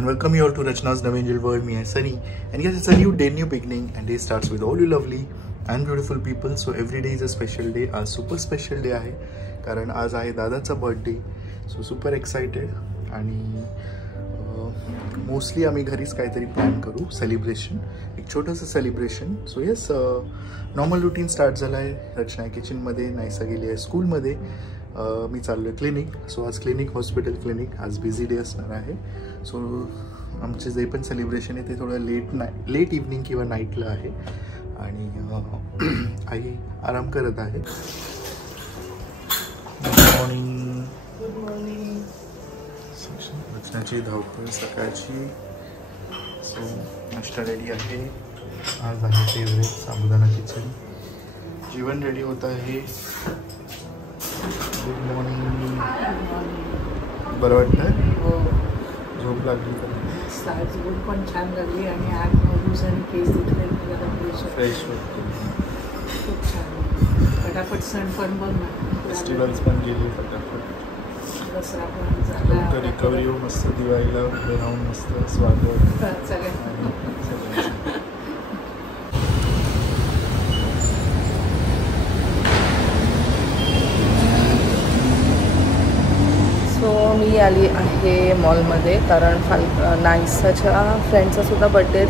and welcome you all to Rachna's Navangel World. Me, Sunny, and yes, it's a new day, new beginning, and day starts with all you lovely and beautiful people. So every day is a special day. आज super special day आहे कारण आज आहे दादाचा birthday. So super excited आणि mostly आम्ही घरीच काहीतरी प्लॅन करू सेलिब्रेशन, एक छोटंसं celebration. So yes, normal routine start झालं आहे. रचना किचनमध्ये, नायसा गेली आहे स्कूलमध्ये, मी चाललो आहे क्लिनिक. सो आज क्लिनिक, हॉस्पिटल क्लिनिक, आज बिझी डे असणार आहे. सो आमचे जे पण सेलिब्रेशन आहे ते थोडं लेट इव्हनिंग किंवा नाईटला आहे आणि आई आराम करत आहे. Good morning. रचनाची धावपळ सकाळची. सो नाश्ता रेडी आहे. आज आहे फेवरेट साबुदाणा खिचडी. जेवण रेडी होत आहे. Good morning. बरं वाटतं? हो. झोप लागली तर झोप पण छान लागली आणि 8-9 दिवसांनी केस दुखले, फ्रेश वाटतो. खूप छान. फटाफट सण पण बघ ना, फेस्टिवल्स पण गेले फटाफट. दसरा पण झाला. रिकव्हरी हो मस्त. दिवाळीला उभे राहून मस्त स्वागत सगळ्यांना. सो मी आली आहे मॉलमध्ये कारण नायसाच्या फ्रेंडचा सुद्धा बड्डे आहे.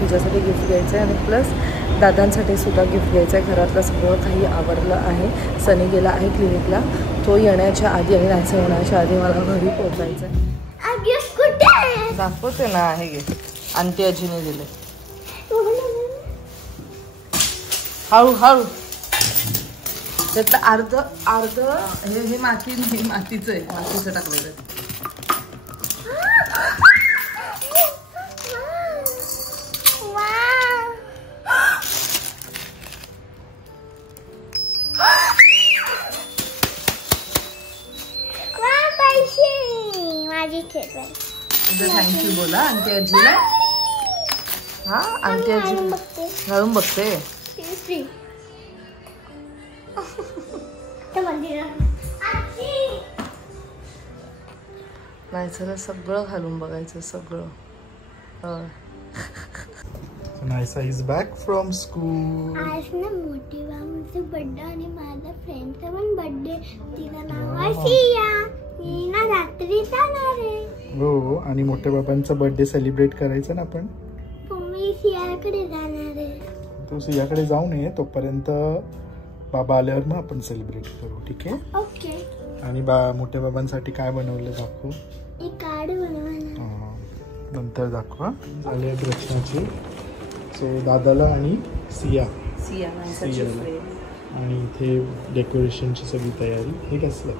तिच्यासाठी गिफ्ट घ्यायचं आहे आणि प्लस दादांसाठी सुद्धा गिफ्ट घ्यायचं आहे. घरातलं सगळं काही आवरलं आहे. सनी गेला आहे क्लिनिकला. तो येण्याच्या आधी आणि नायसा येण्याच्या आधी मला घरी पोहोचायचं आहे. दाखवते ना, आहे गे आंटी आजीने दिले. हळू हळू. त्यातलं अर्ध हे मातीचं आहे, मातीचं टाकलेलं. थँक्यू बोला आंटी आजीला. हा, आंटी आजी घालून बघते. नायसाला सगळं घालून बघायचं, सगळं. Naysa is back from school. आज ना मोठी बाबांचा बर्थडे आणि माझ्या फ्रेंडचा पण बर्थडे. तिला नाव आहे सिया. मी ना रात्री जाणार आहे. हो, आणि मोठ्या बाबांचा बर्थडे सेलिब्रेट करायचा ना आपण. मी सियाकडे जाणार आहे. तू सियाकडे जाऊ नये तोपर्यंत. बाबा आल्यावर मग आपण सेलिब्रेट करू, ठीक आहे? ओके. आणि मोठ्या बाबांसाठी काय बनवलं दाखवू? एक कार्ड बनवलं. नंतर दाखवा. झाले रचनाची. सो दादाला आणि सियाला आणि इथे डेकोरेशनची सगळी तयारी. हे कसलं?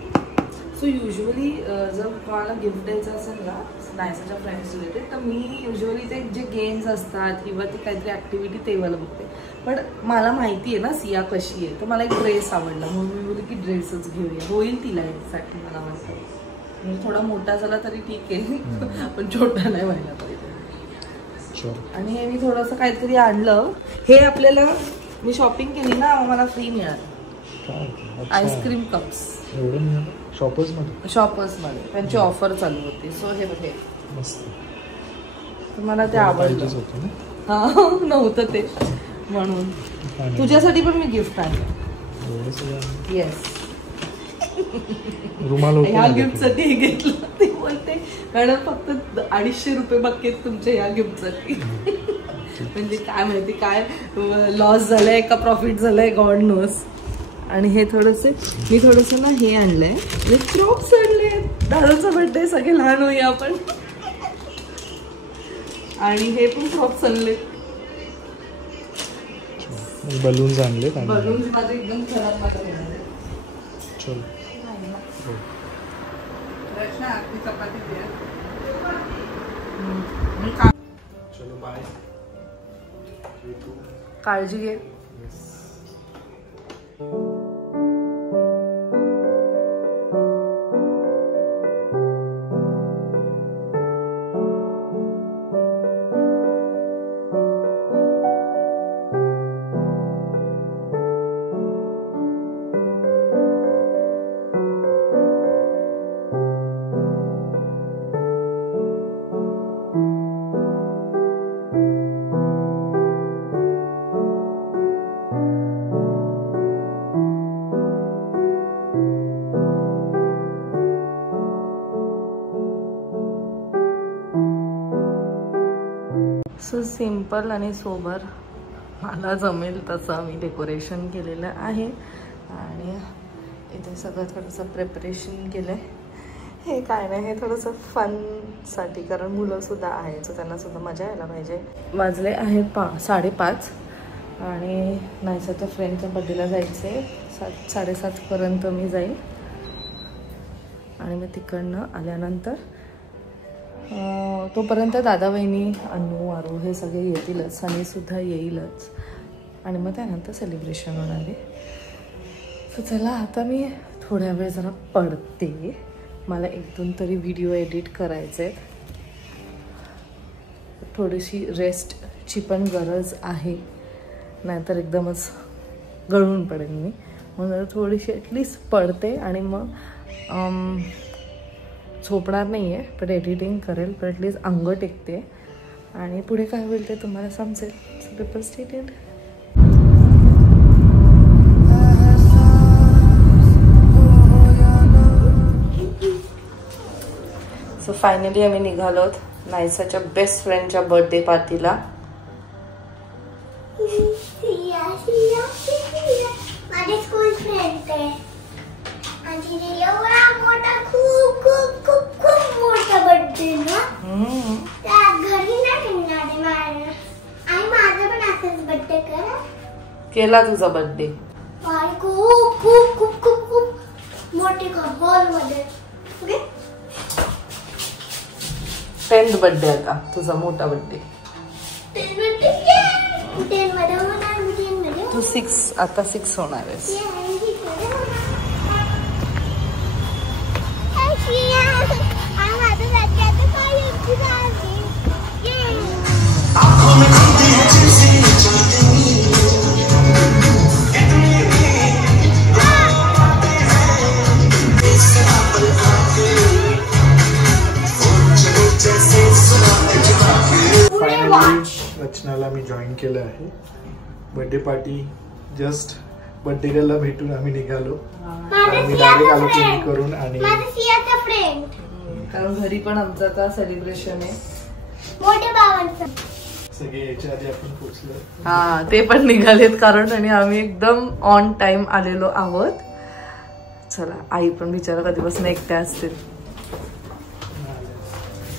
सो युजली जर कोणाला गिफ्ट द्यायचं असेल ना नायसाच्या फ्रेंड्स रिलेटेड, तर मी युजली ते जे गेम्स असतात किंवा ते काहीतरी ॲक्टिव्हिटी तेव्हाला बघते. पण मला माहिती आहे ना सिया कशी आहे, तर मला एक ड्रेस आवडला म्हणून मी बोलले की ड्रेसच घेऊया. होईल तिला यासाठी मला वाटतं. म्हणजे थोडा मोठा झाला तरी ठीक आहे, पण छोटा नाही व्हायला पाहिजे. आणि हे मी थोडंसं काहीतरी आणलं. हे आपल्याला मी शॉपिंग केली ना, मला फ्री मिळालं. आईस्क्रीम कप्स शॉपर्समध्ये त्यांची ऑफर चालू होती. सो हे बघे मस्त. मला ते आवडलं. हा, नव्हतं ते म्हणून तुझ्यासाठी पण मी गिफ्ट आणलं. येस. ह्या गिफ्टसाठी हे घेतलं. ते बोलते मॅडम फक्त 250 रुपये बाकी आहेत तुमच्या ह्या गिफ्टसाठी. म्हणजे काय माहिती काय लॉस झालाय का प्रॉफिट झालाय, गॉड नोस. आणि हे मी थोडंसं ना हे आणलंय, क्रॉप्स आणले. दादाचा बर्थडे, सगळे लहान होऊया आपण. आणि हे पण क्रॉप्स आणले. बलून्स आणले. बलून्स माझे एकदम खराब चपाती दे. चलो बाय. काळजी घे. सिंपल आणि सोबर मला जमेल तसं मी डेकोरेशन केलेलं आहे आणि इथे सगळं थोडंसं प्रिपरेशन केलं आहे. हे काय नाही, हे थोडंसं फनसाठी, कारण मुलंसुद्धा आहेत सो त्यांनासुद्धा मजा यायला पाहिजे. वाजले आहेत 5:30 आणि नायसाच्या फ्रेंडच्या बड्डेला जायचं आहे. 7-7:30पर्यंत मी जाईल आणि मग तिकडनं आल्यानंतर तोपर्यंत दादा वहिनी अनु आरू हे सगळे येतीलच, सनीसुद्धा येईलच आणि मग त्यानंतर सेलिब्रेशन होणार आहे. सो चला आता मी थोड्या वेळ जरा पडते. मला 1-2 तरी व्हिडिओ एडिट करायचे आहेत. थोडीशी रेस्टची पण गरज आहे, नाहीतर एकदमच गळून पडेल मी. म्हणून थोडीशी ॲटलिस्ट पडते आणि मग झोपणार नाही आहे, पण एडिटिंग करेल, पण ॲटलिस्ट अंग टेकते आणि पुढे काय होईल ते तुम्हाला समजेल. So people stay tuned. So finally आम्ही निघालोत नायसाच्या बेस्ट फ्रेंडच्या बर्थडे पार्टीला. माझी स्कूल फ्रेंड आहे आणि एवढा मोठा खूप खूप खूप खूप मोठा बर्थडे ना. त्या घरी नाही ठेवणार आहे आणि माझा पण असाच बर्थडे केला तुझा बर्थडे. खूप खूप खूप खूप खूप मोठे हॉल मध्ये. ओके 10th बर्थडे आता तुझा मोठा बर्थडे. 10 मध्ये होणार. 10 मध्ये तू 6 आता 6 होणार आहेस. रचनाला मी जॉईन केलं आहे. बर्थडे पार्टी जस्ट बर्थडे गर्लला भेटून आम्ही निघालो. आम्ही डायरेक्ट आलो केक करून आणि कारण घरी पण आमचं आता सेलिब्रेशन आहे. मोठे बाबांचं सगळे याच्या आधी आपण पोहोचलो. हा ते पण निघालेत कारण आणि आम्ही एकदम ऑन टाइम आलेलो आहोत. चला आई पण बिचारा कधीपासून एकट्या असतील.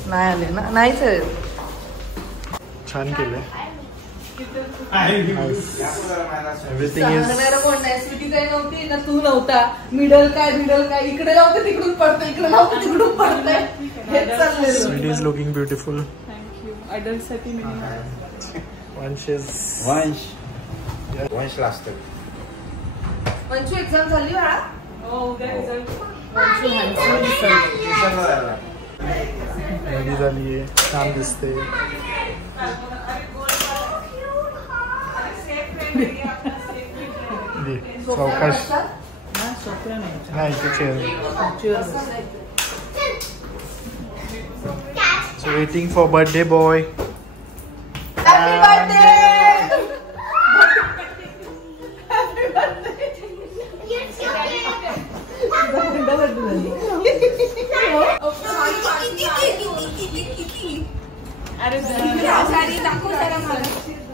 नाही आले ना. नाहीच आहे. छान केलंय. एव्हरीथिंग इज नव्हती ना. तू नव्हता. मिडल काय इकडे लावते तिकडून पडतं, इकडे लावते तिकडून पडतंय. हेच चाललंय. Sweetie is looking beautiful. Thank you. Adultसाठी वंश लास्ट वंशू एक्झाम झाली बाळा. उद्या रिझल्ट. रेडी झालीये, छान दिसते. सावकाश नाही chair. So waiting for birthday boy. Happy birthday. अरे साडी दाखव जरा मला.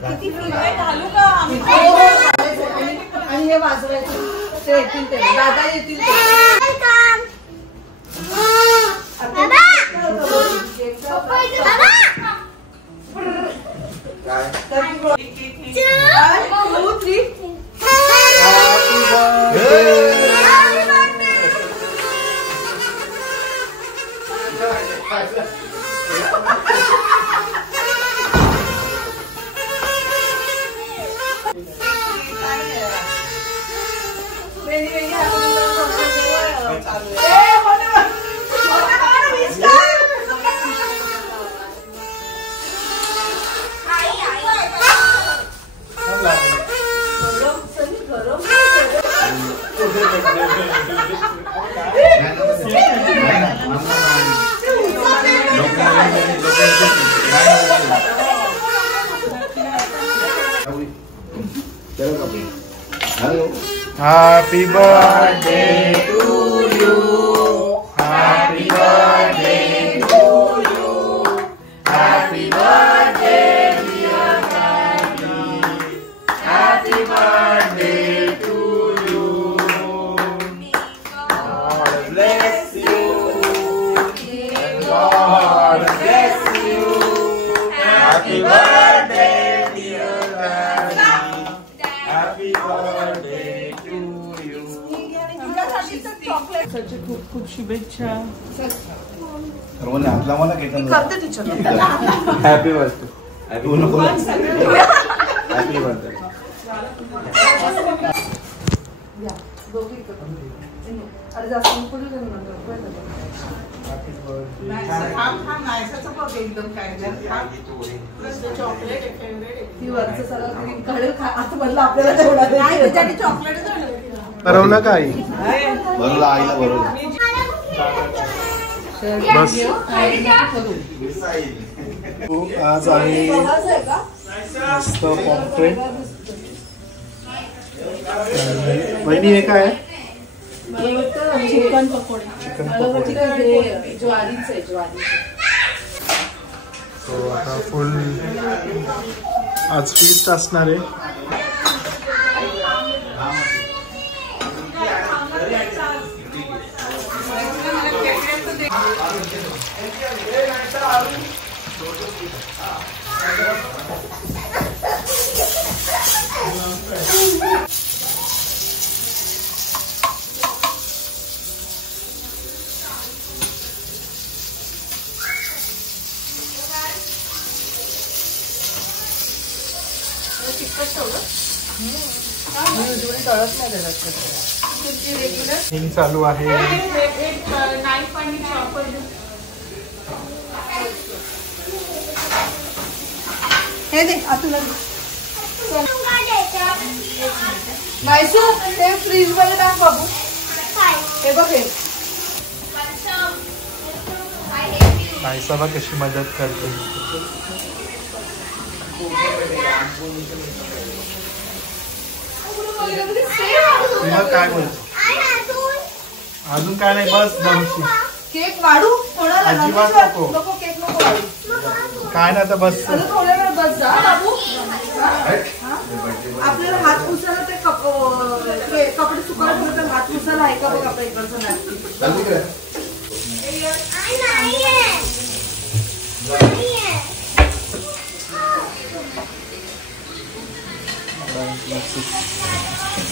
किती फुलं घालू का आम्ही. आणि हे वाजवायचं. ते येतील ते दादा येतील ते. Happy birthday to you. Happy birthday to you. Happy birthday dear birthday to you. सच्चे खूप खूप शुभेच्छा. रोहन हात लावा ना केतन. करते teacher. Happy birthday. Happy birthday. अरे जास्त पुढे जाऊ नका. ती वरचं सगळं क्रीम काढेल आता म्हणलं आपल्याला तेवढा चॉकलेट भरवलं का आई? भरवलं आईला भरवलं. बस आज आहे मस्त पॉम्फ्रेट. बहिणी हे काय? चिकन पकोडे. ज्वारीच आहे सो आता फुल आज फीस्ट असणार आहे. चालू आहे. हे दे आतूला नाहीसू ते फ्रीज मध्ये टाक बाबू. हे बघ हे नाईसाला कशी मदत करते. काय बोलतो अजून काय नाही. बस दमशी केक वाढू थोडा. अजिबात नको. केक नको वाढू. काय ना आता बस. थोड्या वेळ बस जा बाबू. आपल्याला हात पुसायला ते कपडे सुकायला ठेवतात. हात पुसायला आहे का बघ आपल्या इकडचं नॅपकिन.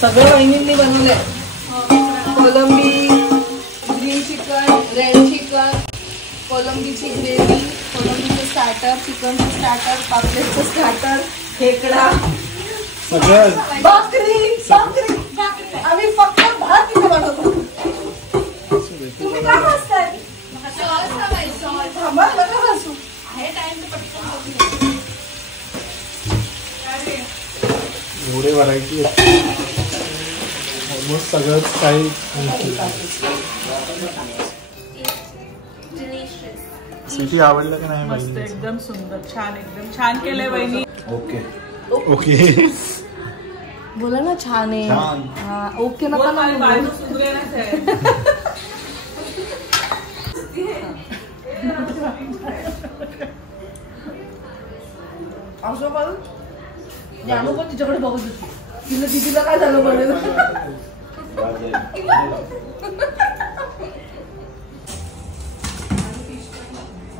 सगळं वहिनींनी बनवलंय. कोलंबी, ग्रीन चिकन, रेड चिकन, कोलंबीची ग्रेव्ही, कोलंबीचे स्टार्टर, चिकनचं स्टार्टर, पापलेटचं स्टार्टर, खेकडा, सगळं भाकरी. आम्ही फक्त भात इथे बनवतो. तुम्ही काय हसताय? थांबा नका हसू. एवढे व्हरायटी ऑलमोस्ट सगळंच काही. सिटी आवडलं का नाही? मस्त एकदम सुंदर छान एकदम छान केलंय वहिनी. ओके ओके बोला ना छान आहे. हा ओके नका ना बाजू सुंदर आहे. असं करू जानू पण तिच्याकडे बघत होती. तिला दिदीला काय झालं म्हणेल.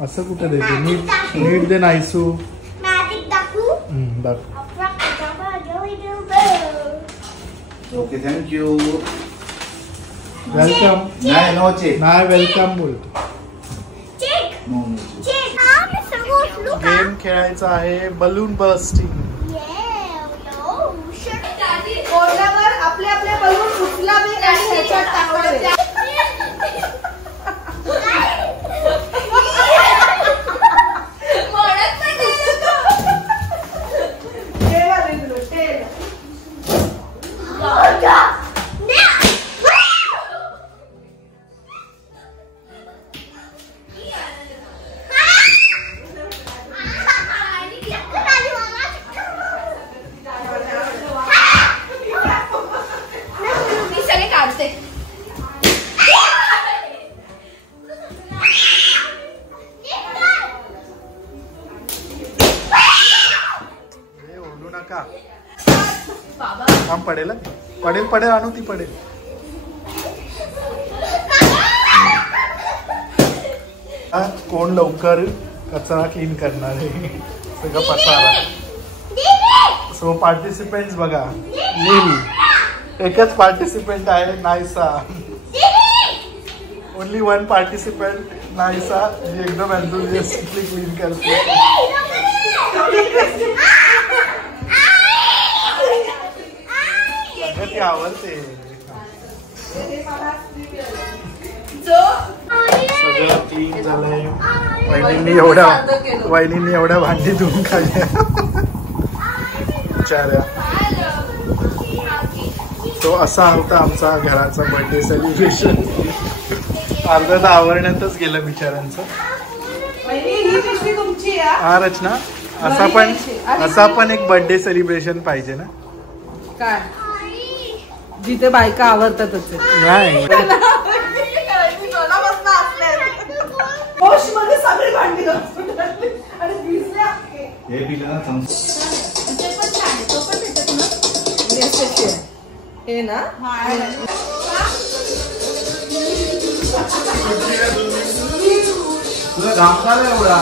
असं कुठं देते? नीट दे नाहीसू. Okay thank you. वेलकम. नाही नो चेक. नाही वेलकम बोलतो. गेम खेळायचा आहे बलून बर्स्टिंग. कोणावर आपले आपले बलून उचलावे आणि ह्याच्यात टाकावे. काम पडेल पडेल पडेल आणू ती पडेल. कोण लवकर कचरा क्लीन करणार आहे सगळं पसारा. सो पार्टिसिपेंट्स बघा नील एकच पार्टिसिपेंट आहे Naisa. Only one participant Naisa जी एकदम एन्थुसियास्टिकली क्लीन करते. ती आवडते. सगळं क्लीन झालंय. वहिनींनी एवढ्या भांडी धुवून काढल्या बिचाऱ्या. तो असा होता आमचा घराचा बर्थडे सेलिब्रेशन. अर्धा तर आवरण्यातच गेलं बिचाऱ्यांचं. हा रचना असा पण एक बर्थडे सेलिब्रेशन पाहिजे ना. काय जिथे बायका आवडतातच नाही. सगळी भांडी हे पिलं ना हे ना. तुला घाम का नाही एवढा?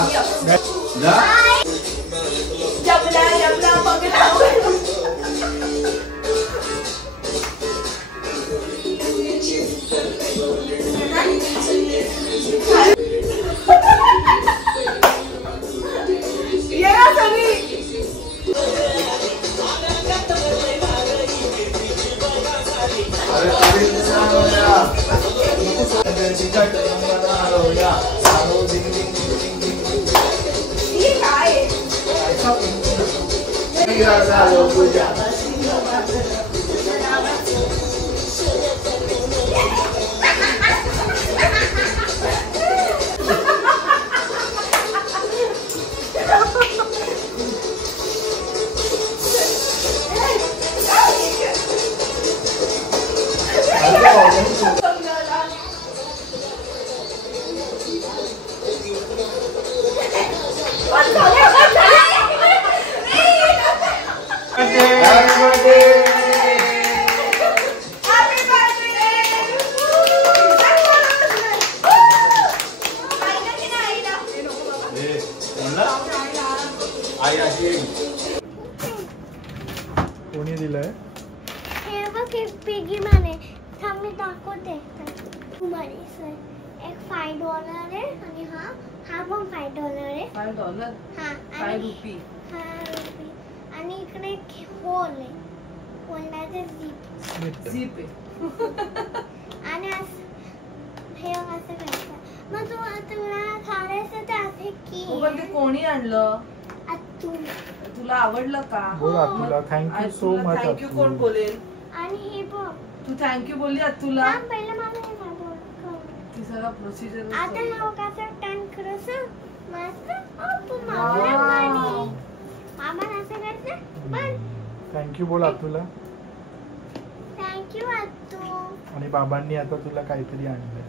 कोणी दिलंय? हे बघ एक पिगी मनी. थांब मी दाखवते. एक $5 आहे आणि हा पण $5 आहे. $5 हा $5 रुपये. आणि इकडे एक होल आहे. होलाचे झीप आहे. आणि हे असं करायचं. मग तुला खायचं तर आहे की. पण ते कोणी आणलं? तुला आवडलं का? बोल अतुला. Thank you so much. थँक्यू कोण बोलेल? आणि हे बघ तू थँक्यू बोलली अतुला. पहिलं मला हे बोल. ती सगळं प्रोसिजर. आता हा कसं टर्न करस मस्त. तू मामा असं करते. पण थँक्यू बोल अतुला. थँक्यू अतू. आणि बाबांनी आता तुला काहीतरी आणलंय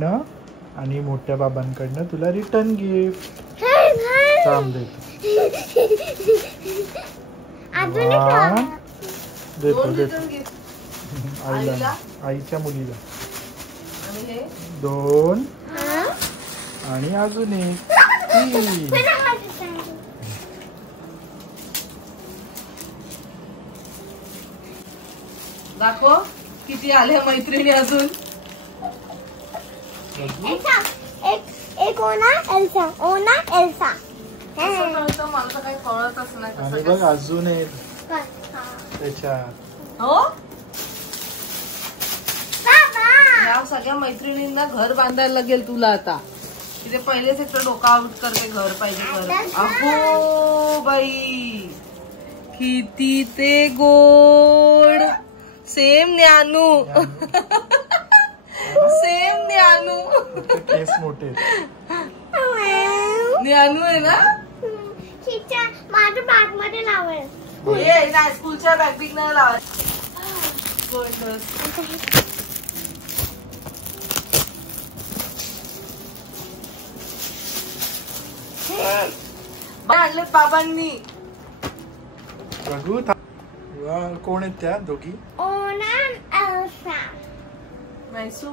ना. आणि मोठ्या बाबांकडनं तुला रिटर्न गिफ्ट. थांब देतो. आईला, आईच्या मुलीला. आणि हे 2 आणि अजून एक 3. दाखव किती आले मैत्रिणी अजून. एक ओना एल्सा. ओना एल्सा. मला काही कळतच नाही. आणि बघ अजून एक त्याच्यात. हो या सगळ्या मैत्रिणींना घर बांधायला लागेल तुला आता. तिथे पहिलेच एक तर डोका आउट करते. घर पाहिजे घर. अहो बाई किती ते गोड. सेम ज्ञानू. सेम ज्ञानू. केस मोठे. ज्ञानू आहे ना. माझ्या बॅग मध्ये लावेल. नाही स्कूलच्या बॅग बिग नाही लावायचं. आणले बाबांनी. बघू कोण आहेत त्या दोघी. ओना एल्सा. मैसू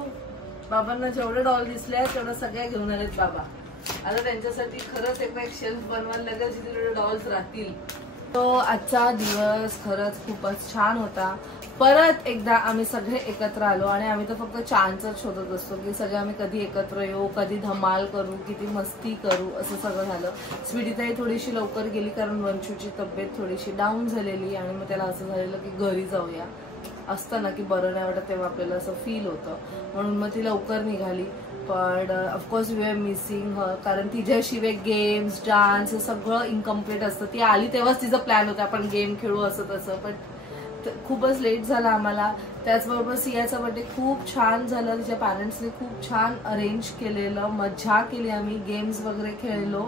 बाबांना जेवढे डॉल दिसले तेवढं सगळ्या घेऊन आलेत बाबा. आता त्यांच्यासाठी खरंच एक शेल्फ बनवायला लागेल जिथे डॉल्स राहतील. तो आजचा दिवस खरंच खूपच छान होता. परत एकदा आम्ही सगळे एकत्र आलो आणि आम्ही तर फक्त छानच शोधत असतो की सगळे आम्ही कधी एकत्र येऊ, कधी धमाल करू, किती मस्ती करू, असं सगळं झालं. स्वीटीताई थोडीशी लवकर गेली कारण वंशूची तब्येत थोडीशी डाऊन झालेली आणि मग त्याला असं झालेलं की घरी जाऊया. असतं ना की बरं नाही वाटत तेव्हा आपल्याला असं फील होतं, म्हणून मग ती लवकर निघाली. पण of course we are missing her, कारण तिच्याशिवाय गेम्स डान्स हे सगळं इनकम्प्लीट असतं. ती आली तेव्हाच तिचा प्लॅन होता आपण गेम खेळू असं तसं, पण खूपच लेट झाला आम्हाला. त्याचबरोबर सियाचा बर्थडे खूप छान झालं. तिच्या पॅरेंट्सने खूप छान अरेंज केलेलं, मजा केली आम्ही, गेम्स वगैरे खेळलो.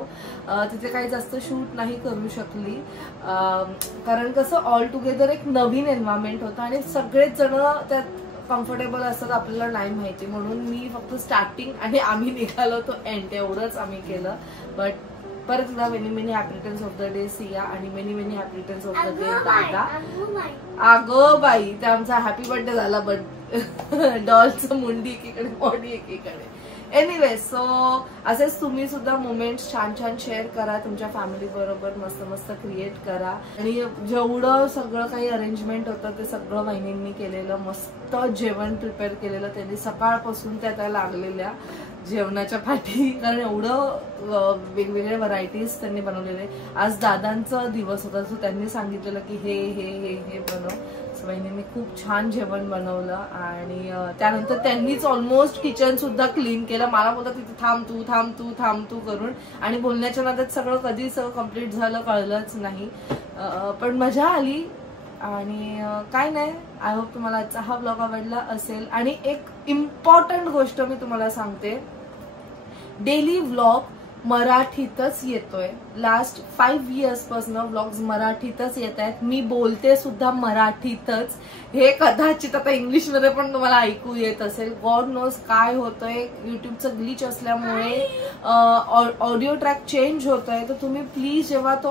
तिथे काही जास्त शूट नाही करू शकली कारण कसं ऑल टुगेदर एक नवीन एन्व्हायरमेंट होतं आणि सगळेच जण त्यात कम्फर्टेबल असतात आपल्याला नाही माहिती, म्हणून मी फक्त स्टार्टिंग आणि आम्ही निघालो तो एंड एवढंच आम्ही केलं. बट परत एकदा many many happy returns of the day Siya आणि many many happy returns of the day दादा. अगं बाई, ते आमचा हॅपी बर्थडे झाला बट डॉलचं मुंडी एकीकडे बॉडी एकीकडे. एनिवे, सो असेच तुम्ही सुद्धा मोमेंट्स छान छान शेअर करा तुमच्या फॅमिली बरोबर, मस्त मस्त क्रिएट करा. आणि जेवढं सगळं काही अरेंजमेंट होतं ते सगळं वहिनींनी केलेलं. मस्त जेवण प्रिपेअर केलेलं त्यांनी सकाळपासून त्या लागलेल्या जेवणाच्या पाठी, कारण एवढं वेगवेगळे व्हरायटीज त्यांनी बनवलेले. आज दादांचा दिवस होता, सो त्यांनी सांगितलेलं की हे हे हे हे बनव. वहिनींनी खूप छान जेवण बनवलं आणि त्यानंतर त्यांनीच ऑलमोस्ट किचन सुद्धा क्लीन केलं. मला बोलतात तिथे थांब तू करून, आणि बोलण्याच्या नादात सगळं कधी सगळं कम्प्लीट झालं कळलंच नाही. पण मजा आली आणि काय नाही. आय होप तुम्हाला आजचा हा ब्लॉग आवडला असेल. आणि एक इम्पॉर्टंट गोष्ट मी तुम्हाला सांगते, डेली व्लॉग मराठीतच येतोय. लास्ट 5 years पासून व्लॉग्स मराठीतच येत आहेत. मी बोलते सुद्धा मराठीतच. हे कदाचित आता इंग्लिश मध्ये पण तुम्हाला ऐकू येत असेल. गॉड नोज काय होतंय, युट्यूबचं ग्लिच असल्यामुळे ऑडिओ ट्रॅक चेंज होतोय. तर तुम्ही प्लीज जेव्हा तो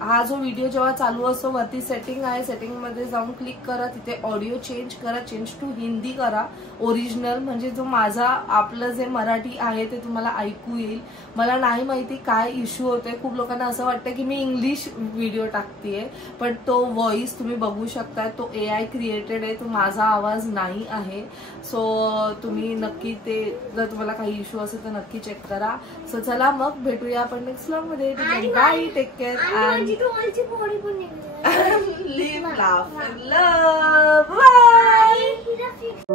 हा जो व्हिडिओ जेव्हा चालू असतो वरती सेटिंग आहे, सेटिंग मध्ये जाऊन क्लिक करा, तिथे ऑडिओ चेंज करा, चेंज टू हिंदी करा ओरिजिनल, म्हणजे जो माझा आपलं जे मराठी आहे ते तुम्हाला ऐकू येईल. मला नाही माहिती काय इश्यू होतोय. खूप लोकांना असं वाटतं की मी इंग्लिश व्हिडिओ टाकतेय, पण तो व्हॉइस तुम्ही बघू शकता, तो AI क्रिएटेड आहे, तो माझा आवाज नाही आहे. सो तुम्ही नक्की ते, जर तुम्हाला काही इश्यू असेल तर नक्की चेक करा. सो चला मग भेटूया आपण नेक्स्ट व्लॉग मध्ये. Bye, take care and live, laugh and love. Bye.